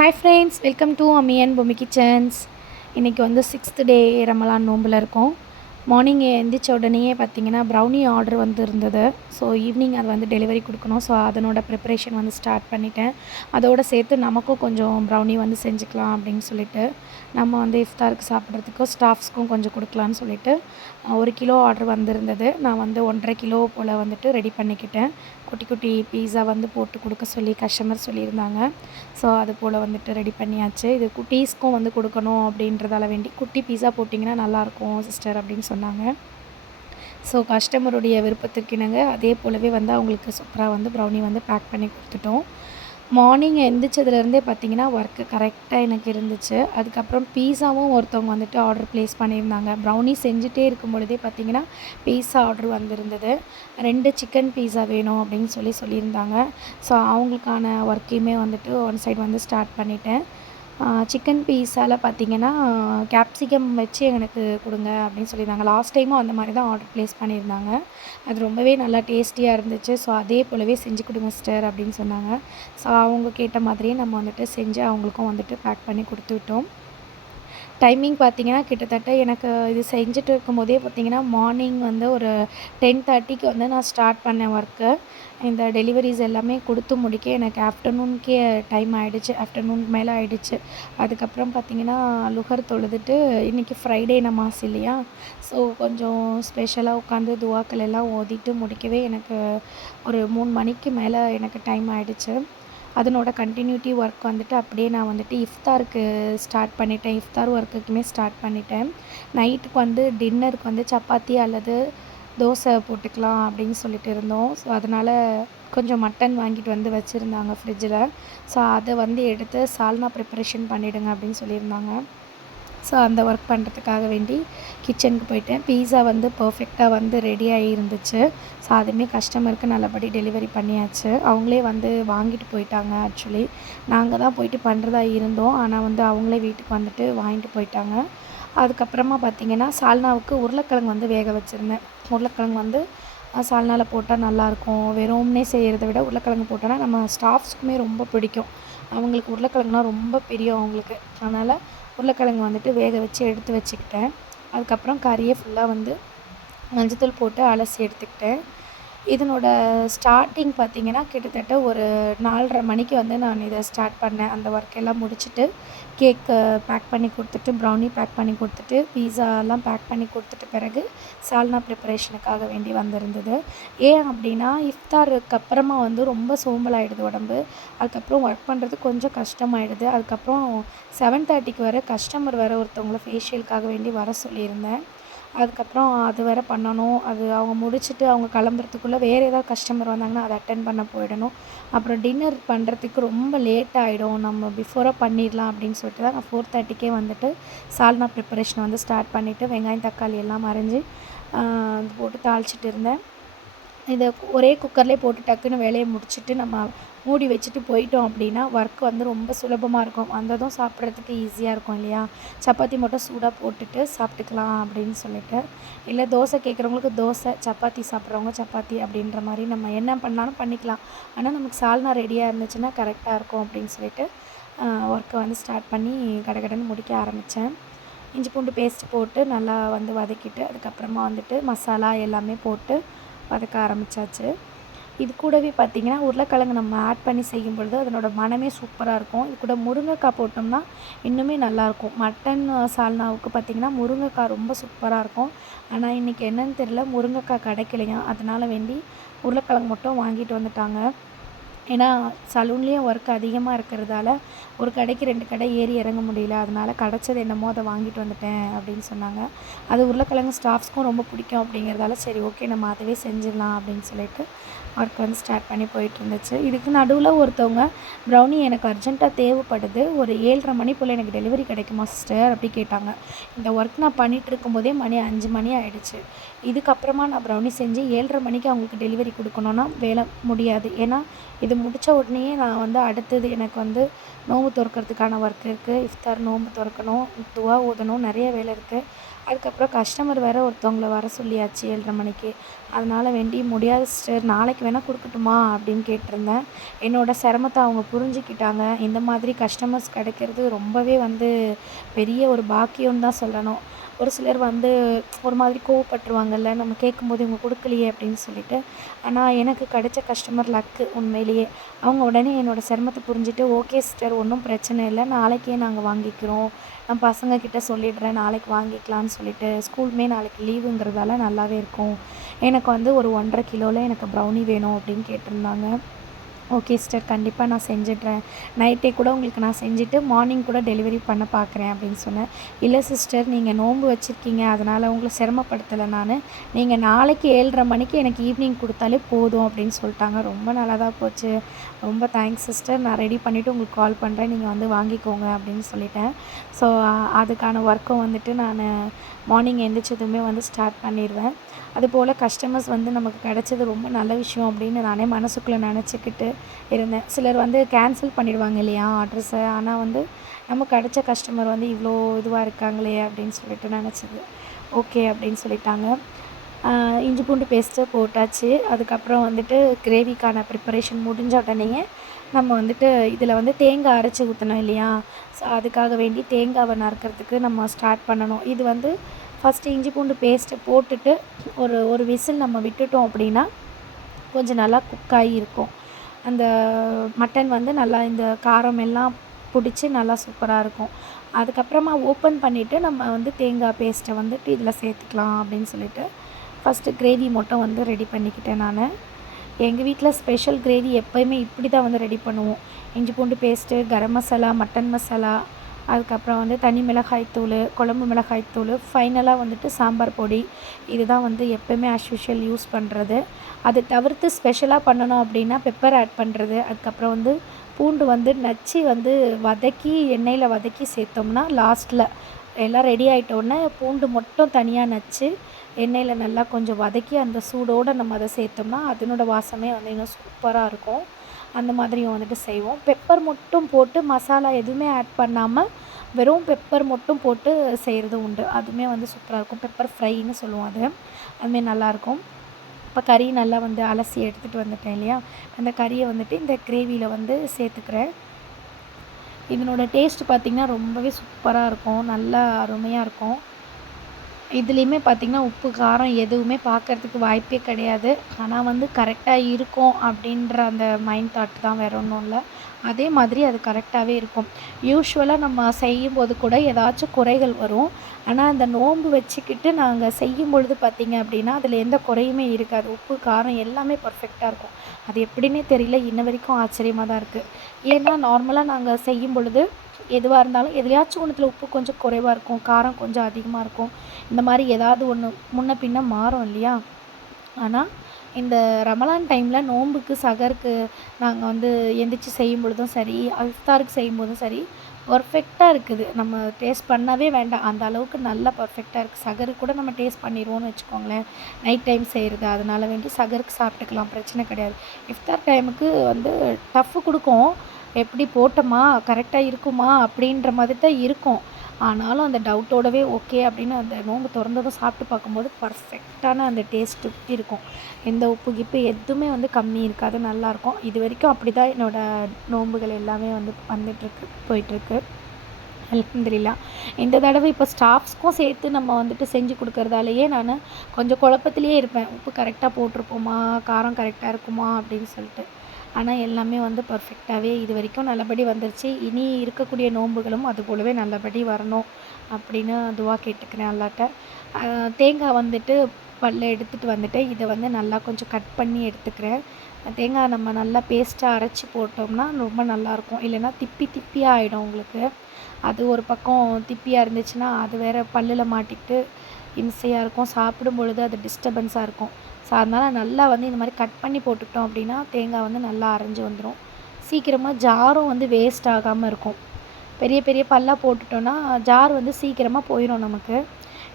Hi friends, welcome to அம்மி and Bommi kitchens. இன்றைக்கி வந்து 6th டே ரமலான் நோம்பில் இருக்கோம். மார்னிங் எந்திரிச்ச உடனேயே பார்த்திங்கன்னா ப்ரௌனி ஆர்டர் வந்து இருந்தது. ஸோ ஈவினிங் அது வந்து டெலிவரி கொடுக்கணும். ஸோ அதனோட ப்ரிப்ரேஷன் வந்து ஸ்டார்ட் பண்ணிட்டேன். அதோடு சேர்த்து நமக்கும் கொஞ்சம் ப்ரௌனி வந்து செஞ்சுக்கலாம் அப்படின்னு சொல்லிட்டு, நம்ம வந்து இஃப்தாருக்கு சாப்பிட்றதுக்கும் ஸ்டாஃப்ஸ்க்கும் கொஞ்சம் கொடுக்கலான்னு சொல்லிட்டு 1 கிலோ ஆர்டர் வந்திருந்தது. நான் வந்து 1.5 கிலோ போல் வந்துட்டு ரெடி பண்ணிக்கிட்டேன். குட்டி குட்டி பீஸா வந்து போட்டு கொடுக்க சொல்லி கஸ்டமர் சொல்லியிருந்தாங்க. ஸோ அது போல் வந்துட்டு ரெடி பண்ணியாச்சு. இது குட்டீஸ்க்கும் வந்து கொடுக்கணும் அப்படின்றதால வேண்டி, குட்டி பீஸா போட்டிங்கன்னா நல்லாயிருக்கும் சிஸ்டர் அப்படின்னு சொன்னாங்க. ஸோ கஸ்டமருடைய விருப்பத்திற்கிணங்க அதே போலவே வந்து அவங்களுக்கு சூப்பராக வந்து ப்ரௌனி வந்து பேக் பண்ணி கொடுத்துட்டோம். மார்னிங் எந்திரிச்சதுலேருந்தே பார்த்திங்கன்னா ஒர்க்கு கரெக்டாக எனக்கு இருந்துச்சு. அதுக்கப்புறம் பீஸாவும் ஒருத்தவங்க வந்துட்டு ஆர்டர் ப்ளேஸ் பண்ணியிருந்தாங்க. ப்ரௌனி செஞ்சுட்டே இருக்கும் பொழுதே பார்த்திங்கன்னா பீஸா ஆர்டர் வந்திருந்தது. 2 சிக்கன் பீஸா வேணும் அப்படின்னு சொல்லியிருந்தாங்க. ஸோ அவங்களுக்கான ஒர்க்கையுமே வந்துட்டு ஒன் சைடு வந்து ஸ்டார்ட் பண்ணிட்டேன். சிக்கன் பீஸாவில் பார்த்திங்கன்னா கேப்சிகம் வச்சு எனக்கு கொடுங்க அப்படின்னு சொல்லியிருந்தாங்க. லாஸ்ட் டைமும் அந்த மாதிரி தான் ஆர்டர் ப்ளேஸ் பண்ணியிருந்தாங்க. அது ரொம்பவே நல்லா டேஸ்டியாக இருந்துச்சு. ஸோ அதே போலவே செஞ்சு கொடுங்க சிஸ்டர் அப்படின்னு சொன்னாங்க. ஸோ அவங்க கேட்ட மாதிரியே நம்ம வந்துட்டு செஞ்சு அவங்களுக்கும் வந்துட்டு பேக் பண்ணி கொடுத்து விட்டோம். டைமிங் பார்த்திங்கன்னா கிட்டத்தட்ட எனக்கு இது செஞ்சுட்டு இருக்கும்போதே பார்த்திங்கன்னா மார்னிங் வந்து ஒரு 10:30க்கு வந்து நான் ஸ்டார்ட் பண்ணேன் ஒர்க்கு. இந்த டெலிவரிஸ் எல்லாமே கொடுத்து முடிக்க எனக்கு ஆஃப்டர்நூனுக்கே டைம் ஆகிடுச்சு. ஆஃப்டர்நூனுக்கு மேலே ஆகிடுச்சு. அதுக்கப்புறம் பார்த்திங்கன்னா லுஹர் தொழுதுட்டு, இன்றைக்கி ஃப்ரைடே நமாஸ் இல்லையா, ஸோ கொஞ்சம் ஸ்பெஷலாக உட்காந்து துவாக்கள் எல்லாம் ஓதிட்டு முடிக்கவே எனக்கு ஒரு 3 மணிக்கு மேலே எனக்கு டைம் ஆகிடுச்சு. அதனோட கண்டினியூட்டி ஒர்க் வந்துட்டு அப்படியே நான் வந்துட்டு இஃப்தாருக்கு ஸ்டார்ட் பண்ணிட்டேன். இஃப்தார் ஒர்க்குக்குமே ஸ்டார்ட் பண்ணிட்டேன். நைட்டுக்கு வந்து டின்னருக்கு வந்து சப்பாத்தி அல்லது தோசை போட்டுக்கலாம் அப்படின்னு சொல்லிட்டு இருந்தோம். ஸோ அதனால் கொஞ்சம் மட்டன் வாங்கிட்டு வந்து வச்சுருந்தாங்க ஃப்ரிட்ஜில். ஸோ அதை வந்து எடுத்து சால்னா ப்ரிப்பரேஷன் பண்ணிவிடுங்க அப்படின்னு சொல்லியிருந்தாங்க. ஸோ அந்த ஒர்க் பண்ணுறதுக்காக வேண்டி கிச்சனுக்கு போயிட்டேன். பீஸா வந்து பர்ஃபெக்டாக வந்து ரெடி ஆகிருந்துச்சு. ஸோ அதுவுமே கஸ்டமருக்கு நல்லபடி டெலிவரி பண்ணியாச்சு. அவங்களே வந்து வாங்கிட்டு போயிட்டாங்க. ஆக்சுவலி நாங்கள் தான் போயிட்டு பண்ணுறதா இருந்தோம். ஆனால் வந்து அவங்களே வீட்டுக்கு வந்துட்டு வாங்கிட்டு போயிட்டாங்க. அதுக்கப்புறமா பார்த்திங்கன்னா சால்னாவுக்கு உருளைக்கிழங்கு வந்து வேக வச்சுருந்தேன். உருளைக்கிழங்கு வந்து சால்னாவில் போட்டால் நல்லாயிருக்கும். வெறும்னே செய்கிறத விட உருளைக்கிழங்கு போட்டோன்னா நம்ம ஸ்டாஃப்ஸ்க்குமே ரொம்ப பிடிக்கும். அவங்களுக்கு உருளைக்கிழங்குனா ரொம்ப பிரியம் அவங்களுக்கு. அதனால் உருளைக்கிழங்கு வந்துட்டு வேக வச்சு எடுத்து வச்சுக்கிட்டேன். அதுக்கப்புறம் கறியை ஃபுல்லாக வந்து மஞ்சத்தூள் போட்டு அலசி எடுத்துக்கிட்டேன். இதனோட ஸ்டார்டிங் பார்த்திங்கன்னா கிட்டத்தட்ட ஒரு 4:30 மணிக்கு வந்து நான் இதை ஸ்டார்ட் பண்ணேன். அந்த ஒர்க்கெல்லாம் முடிச்சுட்டு கேக்கு பேக் பண்ணி கொடுத்துட்டு, ப்ரௌனி பேக் பண்ணி கொடுத்துட்டு, பீஸாலாம் பேக் பண்ணி கொடுத்துட்ட பிறகு சால்னா ப்ரிப்பரேஷனுக்காக வேண்டி வந்திருந்தது. ஏன் அப்படின்னா இஃப்தாருக்கு அப்புறமா வந்து ரொம்ப சோம்பலாகிடுது உடம்பு. அதுக்கப்புறம் ஒர்க் பண்ணுறது கொஞ்சம் கஷ்டமாயிடுது. அதுக்கப்புறம் 7:30க்கு வர கஸ்டமர் வேறு ஒருத்தவங்கள ஃபேஷியலுக்காக வேண்டி வர சொல்லியிருந்தேன். அதுக்கப்புறம் அது வேறு பண்ணணும். அது அவங்க முடிச்சுட்டு அவங்க கிளம்புறதுக்குள்ளே வேறு ஏதாவது கஸ்டமர் வந்தாங்கன்னா அதை அட்டெண்ட் பண்ண போயிடணும். அப்புறம் டின்னர் பண்ணுறதுக்கு ரொம்ப லேட் ஆகிடும். நம்ம பிஃபோராக பண்ணிடலாம் அப்படின்னு சொல்லிட்டு தான் நான் 4:30க்கே வந்துட்டு சால்னா ப்ரிப்பரேஷனை வந்து ஸ்டார்ட் பண்ணிவிட்டு வெங்காயம் தக்காளி எல்லாம் அரிஞ்சு அது போட்டு தாளிச்சிட்டு இருந்தேன். இதை ஒரே குக்கர்லேயே போட்டு டக்குன்னு வேலையை முடிச்சுட்டு நம்ம மூடி வச்சுட்டு போயிட்டோம் அப்படின்னா ஒர்க் வந்து ரொம்ப சுலபமாக இருக்கும். வந்ததும் சாப்பிட்றதுக்கு ஈஸியாக இருக்கும் இல்லையா. சப்பாத்தி மட்டும் சூடாக போட்டுட்டு சாப்பிட்டுக்கலாம் அப்படின்னு சொல்லிட்டு, இல்லை தோசை கேட்குறவங்களுக்கு தோசை, சப்பாத்தி சாப்பிட்றவங்க சப்பாத்தி அப்படின்ற மாதிரி நம்ம என்ன பண்ணாலும் பண்ணிக்கலாம். ஆனால் நமக்கு சால்னா ரெடியாக இருந்துச்சுன்னா கரெக்டாக இருக்கும் அப்படின்னு சொல்லிட்டு ஒர்க்கை வந்து ஸ்டார்ட் பண்ணி கடகடன்னு முடிக்க ஆரம்பித்தேன். இஞ்சி பூண்டு பேஸ்ட் போட்டு நல்லா வந்து வதக்கிட்டு, அதுக்கப்புறமா வந்துட்டு மசாலா எல்லாமே போட்டு வதக்க ஆரம்பித்தாச்சு. இது கூடவே பார்த்திங்கன்னா உருளைக்கிழங்கு நம்ம ஆட் பண்ணி செய்யும் பொழுது அதனோட மனமே சூப்பராக இருக்கும். இது கூட முருங்கைக்காய் போட்டோம்னா இன்னுமே நல்லாயிருக்கும். மட்டன் சால்னாவுக்கு பார்த்திங்கன்னா முருங்கைக்காய் ரொம்ப சூப்பராக இருக்கும். ஆனால் இன்றைக்கி என்னன்னு தெரியல, முருங்கைக்காய் கிடைக்கலையா, அதனால் வேண்டி உருளைக்கிழங்கு மட்டும் வாங்கிட்டு வந்துட்டாங்க. ஏன்னா சலூன்லேயும் ஒர்க் அதிகமாக இருக்கிறதால ஒரு கடைக்கு 2 கடை ஏறி இறங்க முடியல. அதனால் கிடச்சது என்னமோ அதை வாங்கிட்டு வந்துட்டேன் அப்படின்னு சொன்னாங்க. அது உருளைக்கிழங்கு ஸ்டாஃப்ஸ்க்கும் ரொம்ப பிடிக்கும் அப்படிங்கிறதால சரி ஓகே நம்ம அதுவே செஞ்சிடலாம் அப்படின்னு சொல்லிட்டு ஒர்க் வந்து ஸ்டார்ட் பண்ணி போயிட்டுருந்துச்சு. இதுக்கு நடுவில் ஒருத்தவங்க ப்ரௌனி எனக்கு அர்ஜென்ட்டாக தேவைப்படுது, ஒரு 7:30 மணி போல் எனக்கு டெலிவரி கிடைக்குமா சிஸ்டர் அப்படி கேட்டாங்க. இந்த ஒர்க் நான் பண்ணிகிட்டு இருக்கும்போதே மணி 5 மணி ஆகிடுச்சு. இதுக்கப்புறமா நான் ப்ரௌனி செஞ்சு 7:30 மணிக்கு அவங்களுக்கு டெலிவரி கொடுக்கணுன்னா வேலை முடியாது. ஏன்னா இது முடித்த உடனேயே நான் வந்து அடுத்தது எனக்கு வந்து நோன்பு திறக்கிறதுக்கான ஒர்க் இருக்குது. இஃப்தார் நோன்பு திறக்கணும், துவா ஓதணும், நிறைய வேலை இருக்குது. அதுக்கப்புறம் கஸ்டமர் வேறு ஒருத்தவங்கள வர சொல்லியாச்சு 7:30 மணிக்கு. அதனால் வேண்டி முடியாது சிஸ்டர், நாளைக்கு வேணால் கொடுக்கட்டுமா அப்படின்னு கேட்டிருந்தேன். என்னோடய சிரமத்தை அவங்க புரிஞ்சுக்கிட்டாங்க. இந்த மாதிரி கஸ்டமர்ஸ் கிடைக்கிறது ரொம்பவே வந்து பெரிய ஒரு பாக்கியம்னு தான் சொல்லணும். ஒரு சிலர் வந்து ஒரு மாதிரி கோவப்பட்டுருவாங்கல்ல, நம்ம கேட்கும்போது இவங்க கொடுக்கலையே அப்படின்னு சொல்லிட்டு. ஆனால் எனக்கு கிடைச்ச கஸ்டமர் லக்கு உண்மையிலேயே. அவங்க உடனே என்னோடய சிரமத்தை புரிஞ்சுட்டு, ஓகே சிஸ்டர் ஒன்றும் பிரச்சனை இல்லை, நாளைக்கே நாங்கள் வாங்கிக்கிறோம், நான் பசங்கக்கிட்ட சொல்லிடுறேன் நாளைக்கு வாங்கிக்கலான்னு சொல்லிட்டு. ஸ்கூலுமே நாளைக்கு லீவுங்கிறதால நல்லாவே இருக்கும். எனக்கு வந்து ஒரு 1.5 கிலோவில் எனக்கு ப்ரௌனி வேணும் அப்படின்னு கேட்டிருந்தாங்க. ஓகே சிஸ்டர், கண்டிப்பாக நான் செஞ்சிடுறேன். நைட்டே கூட உங்களுக்கு நான் செஞ்சுட்டு மார்னிங் கூட டெலிவரி பண்ண பார்க்குறேன் அப்படின்னு சொன்னேன். இல்லை சிஸ்டர், நீங்கள் நோன்பு வச்சுருக்கீங்க, அதனால் உங்களை சிரமப்படுத்தலை நான். நீங்கள் நாளைக்கு 7:30 மணிக்கு எனக்கு ஈவினிங் கொடுத்தாலே போதும் அப்படின்னு சொல்லிட்டாங்க. ரொம்ப நல்லதாக போச்சு. ரொம்ப தேங்க்ஸ் சிஸ்டர், நான் ரெடி பண்ணிவிட்டு உங்களுக்கு கால் பண்ணுறேன், நீங்கள் வந்து வாங்கிக்கோங்க அப்படின்னு சொல்லிட்டேன். ஸோ அதுக்கான ஒர்க்கும் வந்துட்டு நான் மார்னிங் எழுந்திரிச்சதுமே வந்து ஸ்டார்ட் பண்ணிடுவேன். அதுபோல் கஸ்டமர்ஸ் வந்து நமக்கு கிடச்சது ரொம்ப நல்ல விஷயம் அப்படின்னு நானே மனசுக்குள்ளே நினச்சிக்கிட்டு இருந்தேன். சிலர் வந்து கேன்சல் பண்ணிடுவாங்க இல்லையா ஆர்டர்ஸை. ஆனால் வந்து நமக்கு கிடச்ச கஸ்டமர் வந்து இவ்வளோ இதுவாக இருக்காங்களே அப்படின்னு சொல்லிட்டு நினச்சது. ஓகே அப்படின்னு சொல்லிட்டாங்க. இஞ்சி பூண்டு பேஸ்ட்டு போட்டாச்சு. அதுக்கப்புறம் வந்துட்டு கிரேவிக்கான ப்ரிப்பரேஷன் முடிஞ்ச உடனேயே நம்ம வந்துட்டு இதில் வந்து தேங்காய் அரைச்சி ஊற்றணும் இல்லையா. ஸோ அதுக்காக வேண்டி தேங்காவை நறுக்கிறதுக்கு நம்ம ஸ்டார்ட் பண்ணணும். இது வந்து ஃபஸ்ட்டு இஞ்சி பூண்டு பேஸ்ட்டை போட்டுட்டு ஒரு விசில் நம்ம விட்டுட்டோம் அப்படின்னா கொஞ்சம் நல்லா குக்காகி இருக்கும். அந்த மட்டன் வந்து நல்லா இந்த காரம் எல்லாம் பிடிச்சி நல்லா சூப்பராக இருக்கும். அதுக்கப்புறமா ஓப்பன் பண்ணிவிட்டு நம்ம வந்து தேங்காய் பேஸ்ட்டை வந்துட்டு இதில் சேர்த்துக்கலாம் அப்படின்னு சொல்லிட்டு ஃபஸ்ட்டு கிரேவி மட்டும் வந்து ரெடி பண்ணிக்கிட்டேன் நான். எங்கள் வீட்டில் ஸ்பெஷல் கிரேவி எப்போயுமே இப்படி தான் வந்து ரெடி பண்ணுவோம். இஞ்சி பூண்டு பேஸ்ட்டு, கரம் மசாலா, மட்டன் மசாலா, அதுக்கப்புறம் வந்து தனி மிளகாய்த்தூள், குழம்பு மிளகாய்த்தூள், ஃபைனலாக வந்துட்டு சாம்பார் பொடி. இது தான் வந்து எப்போயுமே ஆஸ் யூஷுவல் யூஸ் பண்ணுறது. அது தவிர்த்து ஸ்பெஷலாக பண்ணணும் அப்படின்னா பெப்பர் ஆட் பண்ணுறது. அதுக்கப்புறம் வந்து பூண்டு வந்து நச்சு வந்து வதக்கி எண்ணெயில் வதக்கி சேர்த்தோம்னா லாஸ்ட்டில் எல்லாம் ரெடி ஆகிட்டோன்னே பூண்டு மட்டும் தனியாக நச்சு எண்ணெயில் நல்லா கொஞ்சம் வதக்கி அந்த சூடோடு நம்ம அதை சேர்த்தோம்னா அதனோட வாசமே வந்து இன்னும் சூப்பராக இருக்கும். அந்த மாதிரியும் வந்துட்டு செய்வோம். பெப்பர் மட்டும் போட்டு மசாலா எதுவுமே ஆட் பண்ணாமல் வெறும் பெப்பர் மட்டும் போட்டு செய்கிறது உண்டு. அதுவுமே வந்து சூப்பராக இருக்கும். பெப்பர் ஃப்ரைன்னு சொல்லுவோம் அது. அதுமாரி நல்லாயிருக்கும். இப்போ கறி நல்லா வந்து அலசி எடுத்துகிட்டு வந்துட்டேன் இல்லையா, அந்த கறியை வந்துட்டு இந்த கிரேவியில் வந்து சேர்த்துக்கிறேன். இதனோட டேஸ்ட்டு பார்த்திங்கன்னா ரொம்பவே சூப்பராக இருக்கும், நல்லா அருமையாக இருக்கும். இதுலேயுமே பார்த்திங்கன்னா உப்பு காரம் எதுவுமே பார்க்குறதுக்கு வாய்ப்பே கிடையாது. ஆனால் வந்து கரெக்டாக இருக்கும் அப்படின்ற அந்த மைண்ட் தாட் தான், வேறு ஒன்றும் இல்லை. அதே மாதிரி அது கரெக்டாகவே இருக்கும். யூஷுவலாக நம்ம செய்யும்போது கூட ஏதாச்சும் குறைகள் வரும். ஆனால் அந்த நோன்பு வச்சுக்கிட்டு நாங்கள் செய்யும் பொழுது பார்த்திங்க அப்படின்னா அதில் எந்த குறையுமே இருக்காது. உப்பு காரம் எல்லாமே பர்ஃபெக்டாக இருக்கும். அது எப்படின்னே தெரியல, இன்ன வரைக்கும் ஆச்சரியமாக தான் இருக்குது. ஏன்னா நார்மலாக நாங்கள் செய்யும் பொழுது எதுவாக இருந்தாலும் எதுலையாச்சும் ஒன்றுத்துல உப்பு கொஞ்சம் குறைவாக இருக்கும், காரம் கொஞ்சம் அதிகமாக இருக்கும். இந்த மாதிரி ஏதாவது ஒன்று முன்ன பின்ன மாறும் இல்லையா. ஆனால் இந்த ரமலான் டைமில் நோன்புக்கு சகருக்கு நாங்கள் வந்து எந்திரிச்சு செய்யும் பொழுதும் சரி, இஃப்தாருக்கு செய்யும்போதும் சரி, பர்ஃபெக்டாக இருக்குது. நம்ம டேஸ்ட் பண்ணவே வேண்டாம், அந்த அளவுக்கு நல்லா பர்ஃபெக்டாக இருக்குது. சகருக்கு கூட நம்ம டேஸ்ட் பண்ணிடுவோம்னு வச்சுக்கோங்களேன். நைட் டைம் செய்கிறது, அதனால் வேண்டி சகருக்கு சாப்பிட்டுக்கலாம், பிரச்சனை கிடையாது. இஃப்தார் டைமுக்கு வந்து டஃப்பு கொடுக்கும். எப்படி போட்டோமா கரெக்டாக இருக்குமா அப்படின்ற மாதிரி தான் இருக்கும். ஆனாலும் அந்த டவுட்டோடவே ஓகே அப்படின்னு அந்த நோன்பு திறந்ததும் சாப்பிட்டு பார்க்கும்போது பர்ஃபெக்டான அந்த டேஸ்ட்டு இருக்கும். எந்த உப்பு கிப்பு எதுவுமே வந்து கம்மி இருக்காது, நல்லாயிருக்கும். இது வரைக்கும் அப்படி தான் என்னோடய நோன்புகள் எல்லாமே வந்து வந்துட்டுருக்கு, போயிட்டுருக்கு. அல்ஹம்துலில்லாஹ். இந்த தடவை இப்போ ஸ்டாஃப்ஸ்க்கும் சேர்த்து நம்ம வந்துட்டு செஞ்சு கொடுக்கறதாலேயே நான் கொஞ்சம் குழப்பத்திலேயே இருப்பேன். உப்பு கரெக்டாக போட்டிருப்போமா, காரம் கரெக்டாக இருக்குமா அப்படின்னு சொல்லிட்டு. ஆனால் எல்லாமே வந்து பர்ஃபெக்டாகவே இது வரைக்கும் நல்லபடி வந்துருச்சு. இனி இருக்கக்கூடிய நோன்புகளும் அது போலவே நல்லபடி வரணும் அப்படின்னு துவா கேட்டுக்கிறேன் அல்லாட்ட. தேங்காய் வந்துட்டு பல்ல எடுத்துகிட்டு வந்துட்டு இதை வந்து நல்லா கொஞ்சம் கட் பண்ணி எடுத்துக்கிறேன். தேங்காய் நம்ம நல்லா பேஸ்ட்டாக அரைச்சி போட்டோம்னா ரொம்ப நல்லாயிருக்கும். இல்லைன்னா திப்பி திப்பியாக ஆகிடும் உங்களுக்கு. அது ஒரு பக்கம் திப்பியாக இருந்துச்சுன்னா அது வேறு பல்லில் மாட்டிக்கிட்டு இம்சையாக இருக்கும். சாப்பிடும் பொழுது அது டிஸ்டர்பன்ஸாக இருக்கும். ஸோ அதனால் நல்லா வந்து இந்த மாதிரி கட் பண்ணி போட்டுக்கிட்டோம் அப்படின்னா தேங்காய் வந்து நல்லா அரைஞ்சி வந்துடும். சீக்கிரமாக ஜாரும் வந்து வேஸ்ட் ஆகாமல் இருக்கும். பெரிய பெரிய பல்லாக போட்டுட்டோன்னா ஜார் வந்து சீக்கிரமாக போயிடும் நமக்கு.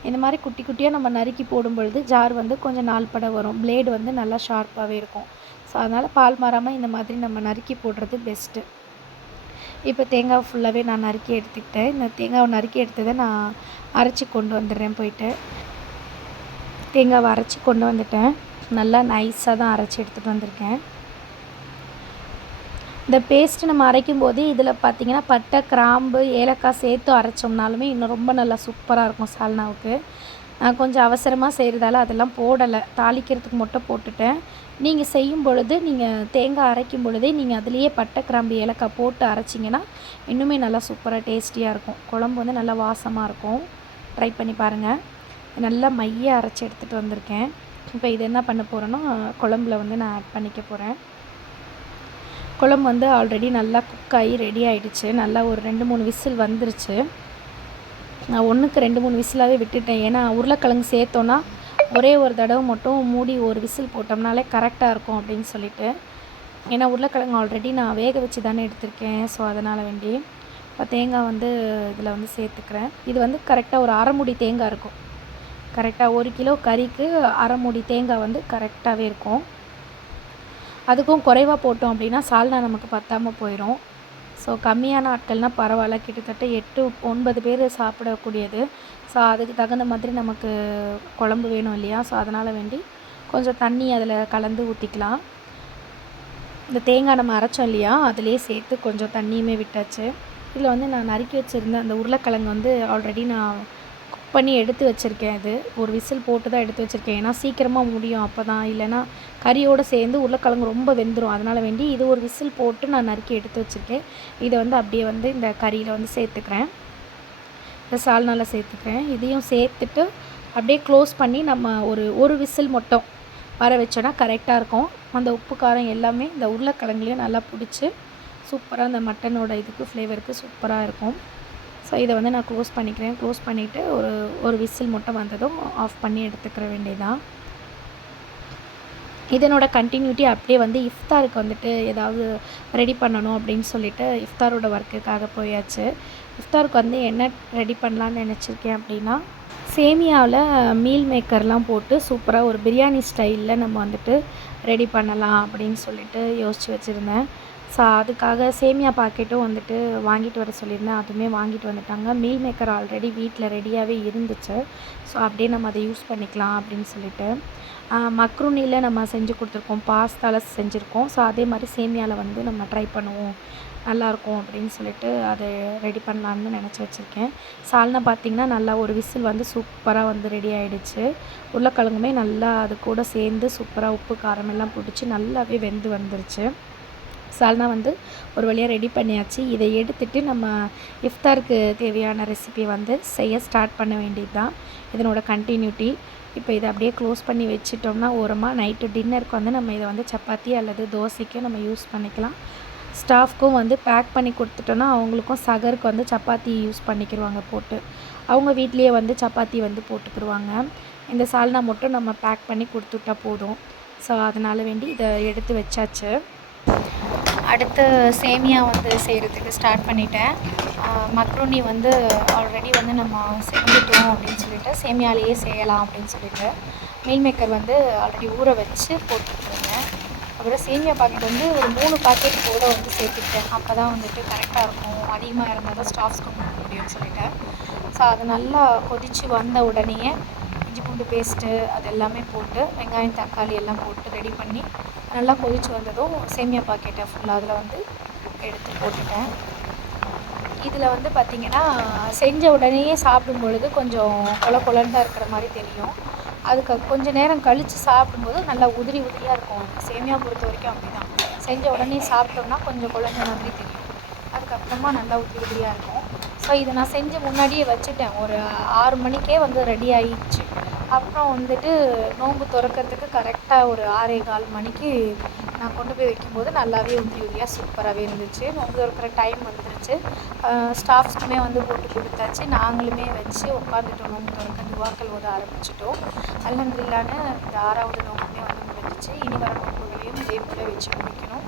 இந்த மாதிரி குட்டி குட்டியாக நம்ம நறுக்கி போடும் பொழுது ஜார் வந்து கொஞ்சம் நாள்பட வரும். பிளேடு வந்து நல்லா ஷார்ப்பாகவே இருக்கும். ஸோ அதனால் பால் மாறாமல் இந்த மாதிரி நம்ம நறுக்கி போடுறது பெஸ்ட்டு. இப்போ தேங்காய் ஃபுல்லாகவே நான் நறுக்கி எடுத்துக்கிட்டேன். இந்த தேங்காவை நறுக்கி எடுத்ததை நான் அரைச்சி கொண்டு வந்துடுறேன் போயிட்டு. தேங்காவை அரைச்சி கொண்டு வந்துட்டேன். நல்லா நைஸாக தான் அரைச்சி எடுத்துகிட்டு வந்திருக்கேன். இந்த பேஸ்ட்டு நம்ம அரைக்கும் போது இதில் பார்த்திங்கன்னா பட்டை, கிராம்பு, ஏலக்காய் சேர்த்து அரைச்சோம்னாலுமே இன்னும் ரொம்ப நல்லா சூப்பராக இருக்கும் சால்னாவுக்கு. நான் கொஞ்சம் அவசரமாக செய்கிறதால அதெல்லாம் போடலை, தாளிக்கிறதுக்கு மட்டும் போட்டுட்டேன். நீங்கள் செய்யும் பொழுது நீங்கள் தேங்காய் அரைக்கும் பொழுதே நீங்கள் அதுலேயே பட்டை, கிராம்பு, ஏலக்காய் போட்டு அரைச்சிங்கன்னா இன்னுமே நல்லா சூப்பராக டேஸ்டியாக இருக்கும். குழம்பு வந்து நல்லா வாசமாக இருக்கும். ட்ரை பண்ணி பாருங்கள். நல்லா மைய அரைச்சி எடுத்துகிட்டு வந்திருக்கேன். இப்போ இது என்ன பண்ண போகிறேன்னா குழம்புல வந்து நான் ஆட் பண்ணிக்க போகிறேன். குழம்பு வந்து ஆல்ரெடி நல்லா குக் ஆகி ரெடி ஆகிடுச்சு. நல்லா ஒரு 2-3 விசில் வந்துருச்சு. நான் 1க்கு 2-3 விசிலாகவே விட்டுட்டேன். ஏன்னா உருளைக்கிழங்கு சேர்த்தோன்னா ஒரே ஒரு தடவை மட்டும் மூடி ஒரு விசில் போட்டோம்னாலே கரெக்டாக இருக்கும் அப்படின்னு சொல்லிட்டு. ஏன்னா உருளைக்கிழங்கு ஆல்ரெடி நான் வேக வச்சு தானே எடுத்திருக்கேன். ஸோ அதனால் வேண்டி இப்போ தேங்காய் வந்து இதில் வந்து சேர்த்துக்கிறேன். இது வந்து கரெக்டாக ஒரு அரை மூடி தேங்காய் இருக்கும். கரெக்டாக 1 கிலோ கறிக்கு அரை மூடி தேங்காய் வந்து கரெக்டாகவே இருக்கும். அதுக்கும் குறைவாக போட்டோம் அப்படின்னா சால்னா நமக்கு பத்தாமல் போயிடும். ஸோ கம்மியான ஆட்கள்னால் பரவாயில்ல, கிட்டத்தட்ட 8-9 பேர் சாப்பிடக்கூடியது. ஸோ அதுக்கு தகுந்த மாதிரி நமக்கு குழம்பு வேணும் இல்லையா? ஸோ அதனால் வேண்டி கொஞ்சம் தண்ணி அதில் கலந்து ஊற்றிக்கலாம். இந்த தேங்காய் நம்ம அரைச்சோம் இல்லையா, அதிலே சேர்த்து கொஞ்சம் தண்ணியுமே விட்டாச்சு. இதில் வந்து நான் நறுக்கி வச்சுருந்தேன் அந்த உருளைக்கிழங்கு வந்து ஆல்ரெடி நான் குக் பண்ணி எடுத்து வச்சுருக்கேன். இது ஒரு விசில் போட்டு தான் எடுத்து வச்சுருக்கேன். ஏன்னா சீக்கிரமாக முடியும் அப்போ தான், இல்லைனா கறியோடு சேர்ந்து உருளைக்கிழங்கு ரொம்ப வெந்துடும். அதனால் வேண்டி இது ஒரு விசில் போட்டு நான் நறுக்கி எடுத்து வச்சுருக்கேன். இதை வந்து அப்படியே வந்து இந்த கறியில் வந்து சேர்த்துக்கிறேன். இந்த சால்னாவில் சேர்த்துக்கிறேன். இதையும் சேர்த்துட்டு அப்படியே க்ளோஸ் பண்ணி நம்ம ஒரு விசில் மட்டும் வர வச்சோன்னா கரெக்டாக இருக்கும். அந்த உப்பு காரம் எல்லாமே இந்த உருளைக்கிழங்குலேயும் நல்லா பிடிச்சி சூப்பராக அந்த மட்டனோட இதுக்கு ஃப்ளேவருக்கு சூப்பராக இருக்கும். ஸோ இதை வந்து நான் க்ளோஸ் பண்ணிக்கிறேன். க்ளோஸ் பண்ணிவிட்டு ஒரு விசில் மட்டும் வந்ததும் ஆஃப் பண்ணி எடுத்துக்கிற வேண்டியதான். இதனோட கண்டினியூட்டி அப்படியே வந்து இஃப்தாருக்கு வந்துட்டு ஏதாவது ரெடி பண்ணணும் அப்படின்னு சொல்லிட்டு இஃப்தாரோட ஒர்க்குக்காக போயாச்சு. இஃப்தாருக்கு வந்து என்ன ரெடி பண்ணலான்னு நினச்சிருக்கேன் அப்படின்னா, சேமியாவில் மீல் மேக்கர்லாம் போட்டு சூப்பராக ஒரு பிரியாணி ஸ்டைலில் நம்ம வந்துட்டு ரெடி பண்ணலாம் அப்படின்னு சொல்லிட்டு யோசித்து வச்சுருந்தேன். ஸோ அதுக்காக சேமியா பாக்கெட்டும் வந்துட்டு வாங்கிட்டு வர சொல்லியிருந்தேன். அதுவுமே வாங்கிட்டு வந்துட்டாங்க. மீல் மேக்கர் ஆல்ரெடி வீட்டில் ரெடியாகவே இருந்துச்சு. ஸோ அப்படியே நம்ம அதை யூஸ் பண்ணிக்கலாம் அப்படின்னு சொல்லிட்டு. மக்ருனியில் நம்ம செஞ்சு கொடுத்துருக்கோம், பாஸ்தாவில் செஞ்சுருக்கோம். ஸோ அதே மாதிரி சேமியாவில் வந்து நம்ம ட்ரை பண்ணுவோம், நல்லாயிருக்கும் அப்படின்னு சொல்லிட்டு அதை ரெடி பண்ணலான்னு நினச்சி வச்சுருக்கேன். சால்னா பார்த்திங்கன்னா நல்லா ஒரு விசில் வந்து சூப்பராக வந்து ரெடி ஆகிடுச்சு. உருளைக்கிழங்குமே நல்லா அது கூட சேர்ந்து சூப்பராக உப்பு காரம் எல்லாம் பிடிச்சி நல்லாவே வெந்து வந்துருச்சு. சால்னா வந்து ஒரு வழியாக ரெடி பண்ணியாச்சு. இதை எடுத்துகிட்டு நம்ம இஃப்தாருக்கு தேவையான ரெசிபி வந்து செய்ய ஸ்டார்ட் பண்ண வேண்டியது தான் இதனோட கண்டினியூட்டி. இப்போ இதை அப்படியே க்ளோஸ் பண்ணி வச்சிட்டோம்னா ஓரமாக நைட்டு டின்னருக்கு வந்து நம்ம இதை வந்து சப்பாத்தி அல்லது தோசைக்கு நம்ம யூஸ் பண்ணிக்கலாம். ஸ்டாஃப்க்கும் வந்து பேக் பண்ணி கொடுத்துட்டோன்னா அவங்களுக்கும் சகருக்கு வந்து சப்பாத்தி யூஸ் பண்ணிக்கிடுவாங்க போட்டு. அவங்க வீட்லேயே வந்து சப்பாத்தி வந்து போட்டுக்கிடுவாங்க. இந்த சால்னா மட்டும் நம்ம பேக் பண்ணி கொடுத்துட்டா போதும். ஸோ அதனால் வேண்டி இதை எடுத்து வச்சாச்சு. அடுத்து சேமியா வந்து செய்கிறதுக்கு ஸ்டார்ட் பண்ணிட்டேன். மக்ருனி வந்து ஆல்ரெடி வந்து நம்ம செஞ்சுட்டோம் அப்படின்னு சொல்லிட்டு சேமியாலேயே செய்யலாம் அப்படின்னு சொல்லிட்டு மீல் மேக்கர் வந்து ஆல்ரெடி ஊற வச்சு போட்டுருந்தேன். அப்புறம் சேமியா பாக்கெட் வந்து ஒரு 3 பாக்கெட் கூட வந்து சேர்த்துக்கிட்டேன். அப்போ தான் வந்துட்டு கரெக்டாக இருக்கும். அதிகமாக இருந்தால் தான் ஸ்டாஃப்ஸ்க்கு கொடுக்க முடியும்னு சொல்லிட்டேன். ஸோ அது நல்லா கொதித்து வந்த உடனேயே இஞ்சி பூண்டு பேஸ்ட்டு அது எல்லாமே போட்டு வெங்காயம் தக்காளி எல்லாம் போட்டு ரெடி பண்ணி நல்லா கொதித்து வந்ததும் சேமியா பாக்கெட்டை ஃபுல்லாக அதில் வந்து எடுத்து போட்டுட்டேன். இதில் வந்து பார்த்திங்கன்னா செஞ்ச உடனேயே சாப்பிடும் பொழுது கொஞ்சம் கொலன்னு தான் இருக்கிற மாதிரி தெரியும். அதுக்கு கொஞ்சம் நேரம் கழித்து சாப்பிடும்போது நல்லா உதிரி உதிரியாக இருக்கும். சேமியா பொறுத்த வரைக்கும் அப்படி தான். செஞ்ச உடனே சாப்பிட்டோம்னா கொஞ்சம் குழஞ்ச மாதிரி தெரியும். அதுக்கப்புறமா நல்லா உதிரி உதிரியாக இருக்கும். ஸோ இதை நான் செஞ்சு முன்னாடியே வச்சுட்டேன். ஒரு 6 மணிக்கே வந்து ரெடி ஆகிடுச்சு. அப்புறம் வந்துட்டு நோன்பு திறக்கிறதுக்கு கரெக்டாக ஒரு 6:15 மணிக்கு நான் கொண்டு போய் வைக்கும்போது நல்லாவே உதிரி உதிரியாக சூப்பராகவே இருந்துச்சு. நோன்பு திறக்கிற டைம் வந்துருச்சு. ஸ்டாஃப்ஸ்க்குமே வந்து போட்டு கொடுத்தாச்சு. நாங்களுமே வச்சு உட்காந்துட்டோம். நோன்பு திறக்க துவாக்கள் ஓத ஆரம்பிச்சிட்டோம். அல்ஹம்துலில்லாஹ்னு இந்த 6வது நோம்புமே வந்து முடிஞ்சிச்சு. இனி வர நோன்புகளையும் இதே போல் வச்சு முடிக்கணும்.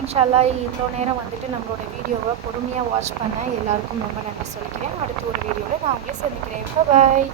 இன்ஷா அல்லாஹ் இவ்வளோ நேரம் வந்துட்டு நம்மளோட வீடியோவை பொறுமையாக வாட்ச் பண்ண எல்லாருக்கும் ரொம்ப நன்றி சொல்லிக்கிறேன். அடுத்த ஒரு வீடியோவில் நான் உங்களே சந்திக்கிறேன். பாய்.